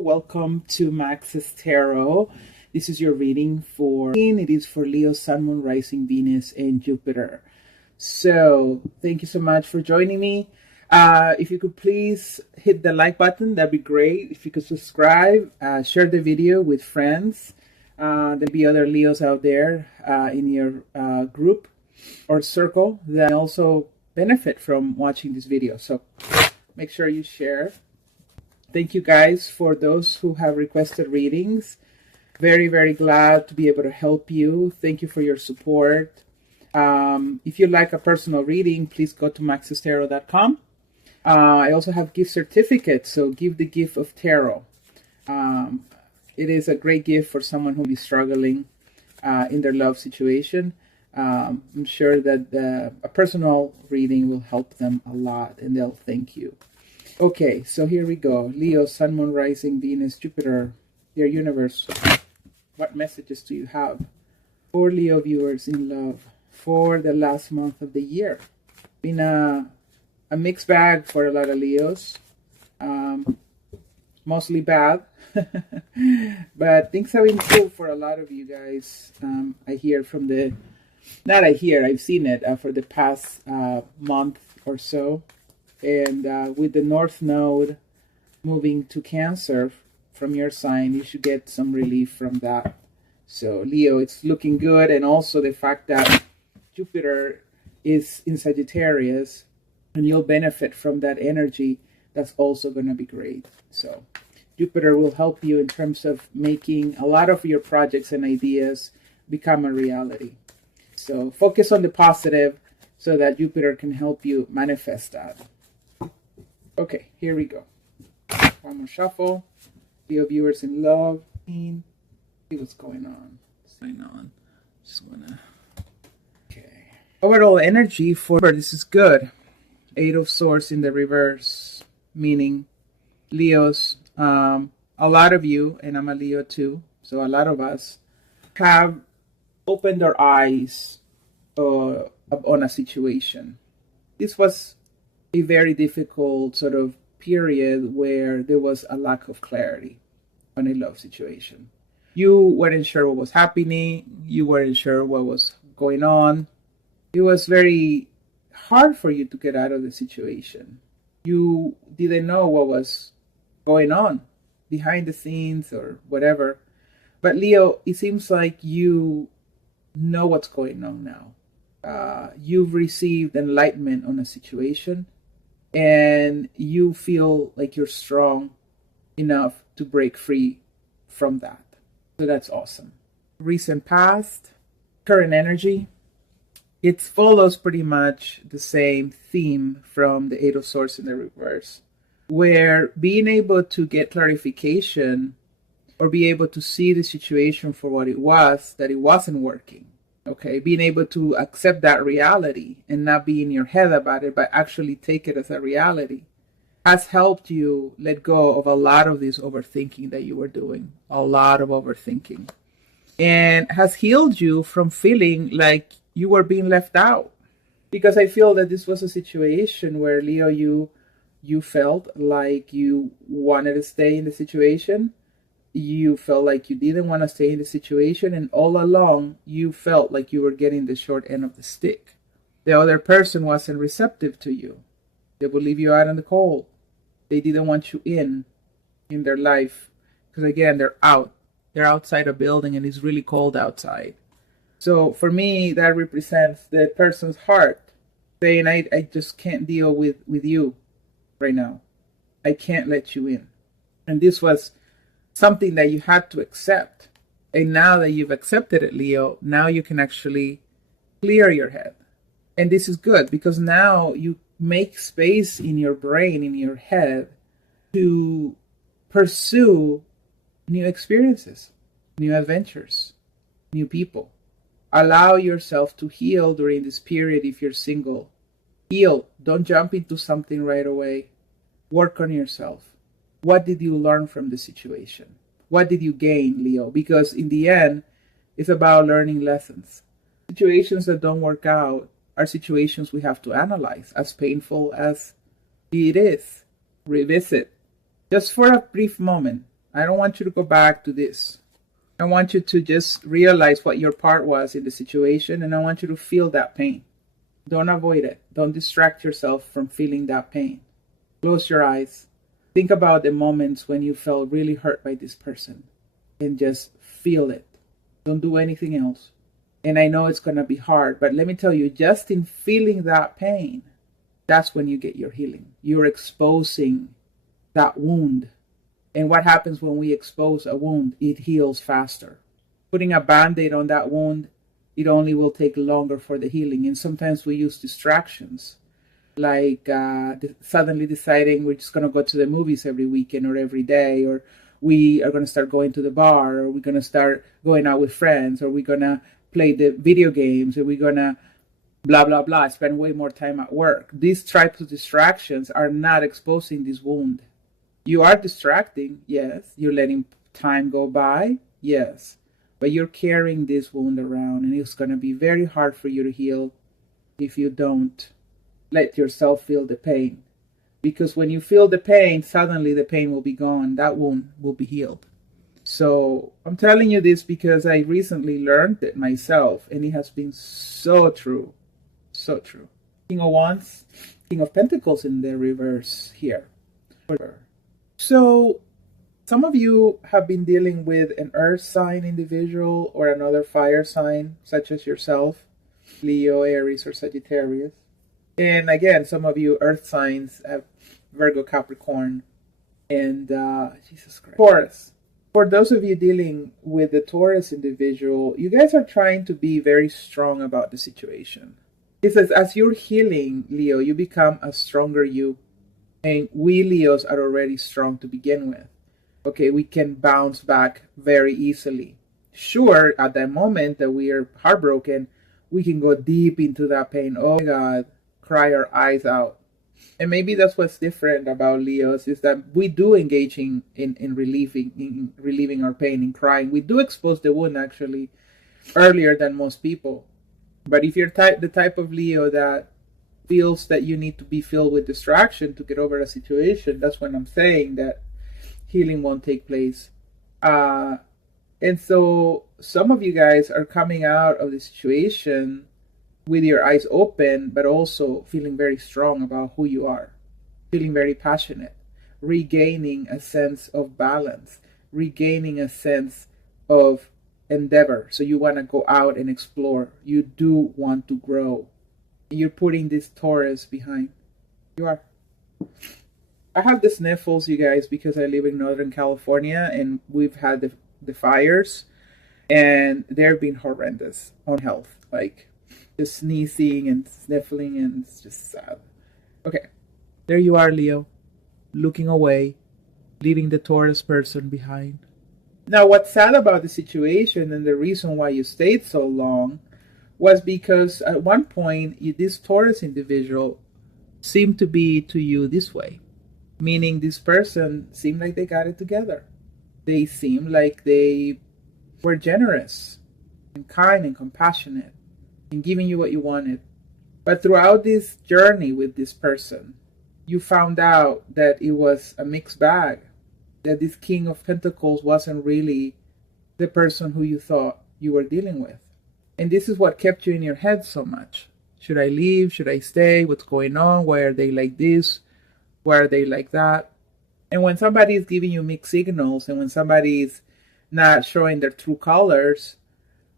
Welcome to Max's Tarot. This is your reading for, it is for Leo, Sun, Moon, Rising, Venus, and Jupiter. So thank you so much for joining me. If you could please hit the like button, that'd be great. If you could subscribe, share the video with friends. There'll be other Leos out there in your group or circle that also benefit from watching this video. So make sure you share. Thank you guys for those who have requested readings. Very, very glad to be able to help you. Thank you for your support. If you'd like a personal reading, please go to maxestarot.com. I also have gift certificates, so give the gift of tarot. It is a great gift for someone who is struggling in their love situation. I'm sure that a personal reading will help them a lot, and they'll thank you. Okay, so here we go. Leo, Sun, Moon, Rising, Venus, Jupiter, your universe. What messages do you have for Leo viewers in love for the last month of the year? Been a mixed bag for a lot of Leos. Mostly bad. But things have improved for a lot of you guys. I hear from the... I've seen it for the past month or so. And with the North Node moving to Cancer from your sign, you should get some relief from that. So Leo, it's looking good. And also the fact that Jupiter is in Sagittarius and you'll benefit from that energy, that's also going to be great. So Jupiter will help you in terms of making a lot of your projects and ideas become a reality. So focus on the positive so that Jupiter can help you manifest that. Okay, here we go. One more shuffle. Leo viewers in love. See what's going on. Just wanna... Okay. Overall energy for this is good. Eight of Swords in the reverse. Meaning, Leos, a lot of you, and I'm a Leo too, so a lot of us, have opened our eyes on a situation. This was a very difficult sort of period where there was a lack of clarity on a love situation. You weren't sure what was happening. You weren't sure what was going on. It was very hard for you to get out of the situation. You didn't know what was going on behind the scenes or whatever. But Leo, it seems like you know what's going on now. You've received enlightenment on a situation. And you feel like you're strong enough to break free from that. So that's awesome. Recent past, current energy. It follows pretty much the same theme from the Eight of Swords in the reverse, where being able to get clarification or be able to see the situation for what it was, that it wasn't working. Okay, being able to accept that reality and not be in your head about it, but actually take it as a reality, has helped you let go of a lot of this overthinking that you were doing. A lot of overthinking. And has healed you from feeling like you were being left out. Because I feel that this was a situation where, Leo, you felt like you wanted to stay in the situation. You felt like you didn't want to stay in the situation, and all along you felt like you were getting the short end of the stick. The other person wasn't receptive to you. They would leave you out in the cold. They didn't want you in their life because, again, they're out. They're outside a building and it's really cold outside. So for me, that represents the person's heart saying, I just can't deal with you right now. I can't let you in. And this was something that you had to accept. And now that you've accepted it, Leo, now you can actually clear your head. And this is good because now you make space in your brain, in your head, to pursue new experiences, new adventures, new people. Allow yourself to heal during this period if you're single. Heal. Don't jump into something right away. Work on yourself. What did you learn from the situation? What did you gain, Leo? Because in the end, it's about learning lessons. Situations that don't work out are situations we have to analyze, as painful as it is. Revisit, just for a brief moment, I don't want you to go back to this. I want you to just realize what your part was in the situation, and I want you to feel that pain. Don't avoid it. Don't distract yourself from feeling that pain. Close your eyes. Think about the moments when you felt really hurt by this person and just feel it. Don't do anything else. And I know it's going to be hard, but let me tell you, just in feeling that pain, that's when you get your healing. You're exposing that wound. And what happens when we expose a wound? It heals faster. Putting a Band-Aid on that wound, it only will take longer for the healing. And sometimes we use distractions, like suddenly deciding we're just going to go to the movies every weekend or every day, or we are going to start going to the bar, or we're going to start going out with friends, or we're going to play the video games, or we're going to blah, blah, blah, spend way more time at work. These types of distractions are not exposing this wound. You are distracting, yes. You're letting time go by, yes. But you're carrying this wound around, and it's going to be very hard for you to heal if you don't let yourself feel the pain. Because when you feel the pain, suddenly the pain will be gone. That wound will be healed. So I'm telling you this because I recently learned it myself, and it has been so true. So true. King of Wands, King of Pentacles in the reverse here. So some of you have been dealing with an earth sign individual or another fire sign, such as yourself, Leo, Aries, or Sagittarius. And again, some of you earth signs have Virgo, Capricorn, and Jesus Christ, Taurus. For those of you dealing with the Taurus individual, you guys are trying to be very strong about the situation. It says, as you're healing, Leo, you become a stronger you. And we Leos are already strong to begin with. Okay, we can bounce back very easily. Sure, at that moment that we are heartbroken, we can go deep into that pain. Oh my God, cry our eyes out. And maybe that's what's different about Leos, is that we do engage in relieving our pain, in crying. We do expose the wound actually earlier than most people. But if you're the type of Leo that feels that you need to be filled with distraction to get over a situation, that's when I'm saying that healing won't take place. And so some of you guys are coming out of the situation with your eyes open, but also feeling very strong about who you are, feeling very passionate, regaining a sense of balance, regaining a sense of endeavor. So you want to go out and explore. You do want to grow. You're putting this Taurus behind. You are. I have the sniffles, you guys, because I live in Northern California and we've had the fires, and they've been horrendous on health. Like just sneezing and sniffling, and it's just sad. Okay, there you are, Leo, looking away, leaving the Taurus person behind. Now, what's sad about the situation and the reason why you stayed so long was because at one point, this Taurus individual seemed to be to you this way. Meaning this person seemed like they got it together. They seemed like they were generous and kind and compassionate and giving you what you wanted. But throughout this journey with this person, you found out that it was a mixed bag. That this King of Pentacles wasn't really the person who you thought you were dealing with. And this is what kept you in your head so much. Should I leave? Should I stay? What's going on? Why are they like this? Why are they like that? And when somebody is giving you mixed signals, and when somebody is not showing their true colors,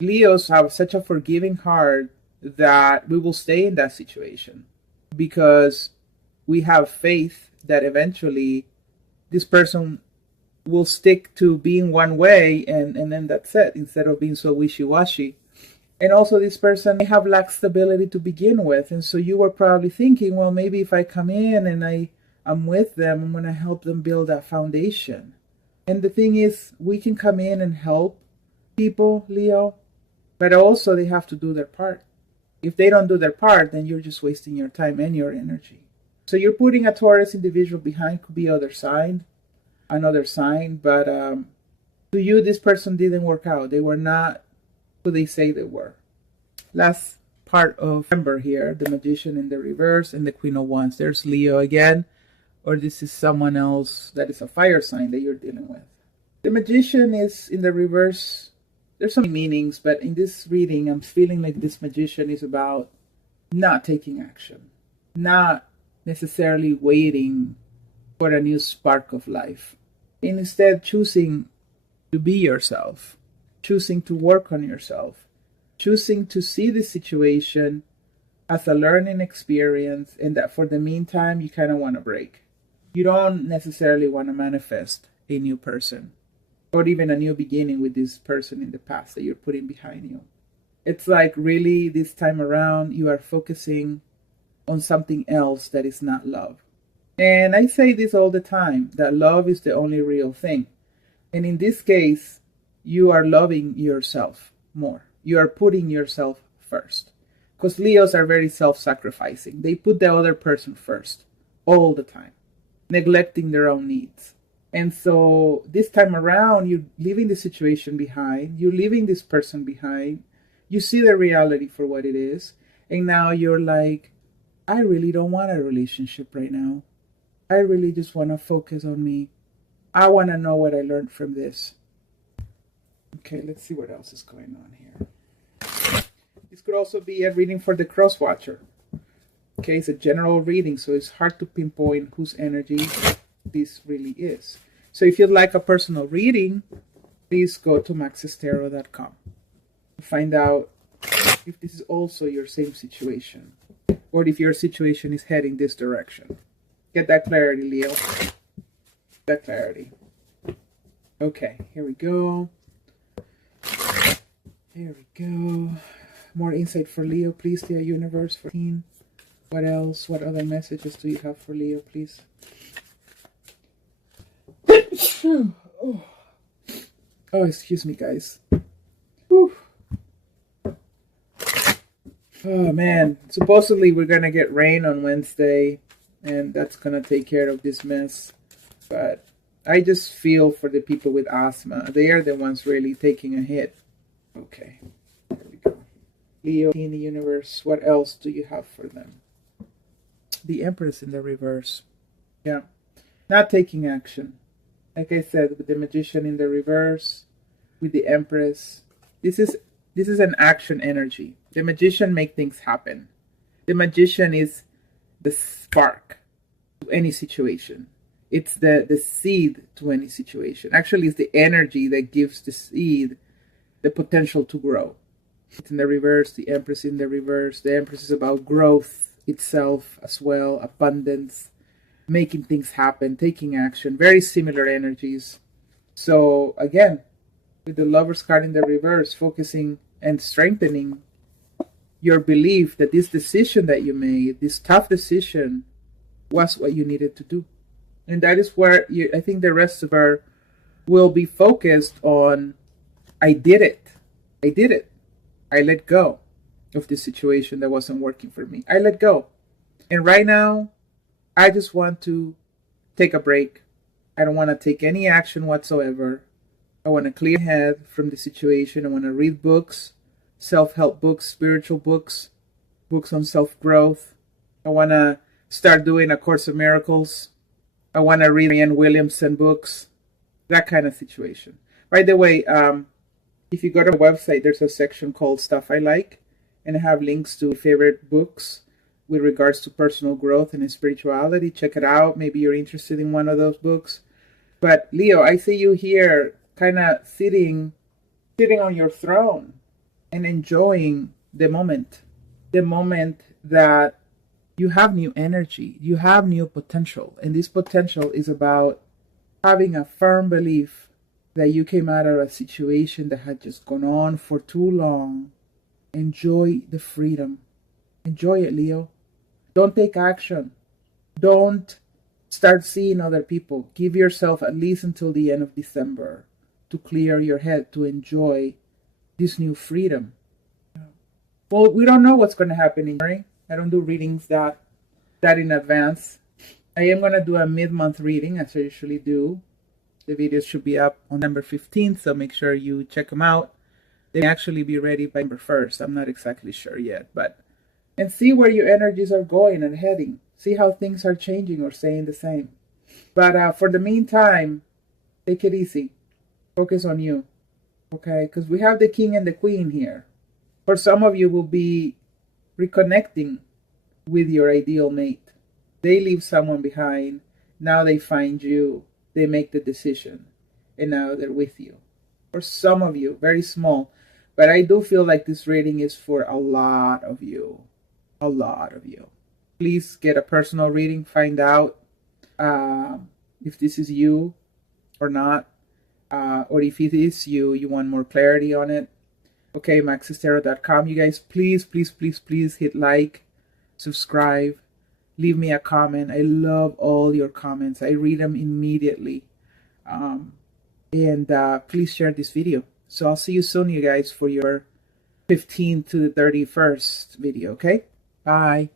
Leos have such a forgiving heart that we will stay in that situation because we have faith that eventually this person will stick to being one way, and then that's it, instead of being so wishy-washy. And also this person may have lacked stability to begin with. And so you were probably thinking, well, maybe if I come in and I'm with them, I'm going to help them build that foundation. And the thing is, we can come in and help people, Leo, but also they have to do their part. If they don't do their part, then you're just wasting your time and your energy. So you're putting a Taurus individual behind, could be another sign, but to you, this person didn't work out. They were not who they say they were. Last part of November here, the Magician in the reverse and the Queen of Wands. There's Leo again, or this is someone else that is a fire sign that you're dealing with. The Magician is in the reverse. There's some meanings, but in this reading, I'm feeling like this Magician is about not taking action, not necessarily waiting for a new spark of life, and instead choosing to be yourself, choosing to work on yourself, choosing to see the situation as a learning experience, and that for the meantime, you kind of want to break. You don't necessarily want to manifest a new person or even a new beginning with this person in the past that you're putting behind you. It's like really this time around, you are focusing on something else that is not love. And I say this all the time, that love is the only real thing. And in this case, you are loving yourself more. You are putting yourself first. Because Leos are very self-sacrificing. They put the other person first all the time, neglecting their own needs. And so this time around, you're leaving the situation behind. You're leaving this person behind. You see the reality for what it is. And now you're like, I really don't want a relationship right now. I really just want to focus on me. I want to know what I learned from this. Okay, let's see what else is going on here. This could also be a reading for the cross watcher. Okay, it's a general reading, so it's hard to pinpoint whose energy this really is. So if you'd like a personal reading, please go to maxestarot.com to find out if this is also your same situation or if your situation is heading this direction. Get that clarity, Leo. That clarity. Okay, here we go. There we go. More insight for Leo, please, dear universe. 14. What else? What other messages do you have for Leo, please? Oh, excuse me, guys. Whew. Oh, man. Supposedly, we're going to get rain on Wednesday, and that's going to take care of this mess. But I just feel for the people with asthma. They are the ones really taking a hit. Okay. There we go. Leo in the universe. What else do you have for them? The Empress in the reverse. Yeah. Not taking action. Like I said, with the Magician in the reverse, with the Empress, this is an action energy. The Magician makes things happen. The Magician is the spark to any situation. It's the seed to any situation. Actually, it's the energy that gives the seed the potential to grow. It's in the reverse, the Empress in the reverse. The Empress is about growth itself as well, abundance, making things happen, taking action, very similar energies. So again, with the Lover's card in the reverse, focusing and strengthening your belief that this decision that you made, this tough decision, was what you needed to do. And that is where I think the rest of our will be focused on, I did it. I did it. I let go of this situation that wasn't working for me. I let go. And right now, I just want to take a break. I don't want to take any action whatsoever. I want to clear my head from the situation. I want to read books, self-help books, spiritual books, books on self-growth. I want to start doing A Course of Miracles. I want to read Ian Williamson books, that kind of situation. By the way, if you go to the website, there's a section called Stuff I Like, and I have links to favorite books with regards to personal growth and spirituality. Check it out. Maybe you're interested in one of those books. But Leo, I see you here kind of sitting on your throne and enjoying the moment that you have new energy, you have new potential. And this potential is about having a firm belief that you came out of a situation that had just gone on for too long. Enjoy the freedom. Enjoy it, Leo. Don't take action. Don't start seeing other people. Give yourself at least until the end of December to clear your head, to enjoy this new freedom. Well, we don't know what's going to happen in January. I don't do readings that in advance. I am going to do a mid-month reading, as I usually do. The videos should be up on November 15th, so make sure you check them out. They may actually be ready by November 1st. I'm not exactly sure yet, and see where your energies are going and heading. See how things are changing or staying the same. But for the meantime, take it easy. Focus on you. Okay? Because we have the king and the queen here. For some of you will be reconnecting with your ideal mate. They leave someone behind. Now they find you. They make the decision. And now they're with you. For some of you, very small. But I do feel like this reading is for a lot of you. A lot of you. Please get a personal reading. Find out if this is you or not. Or if it is you, you want more clarity on it. Okay, maxistarot.com. You guys, please, please, please, please hit like, subscribe, leave me a comment. I love all your comments. I read them immediately. And please share this video. So I'll see you soon, you guys, for your 15th to the 31st video, okay? Bye.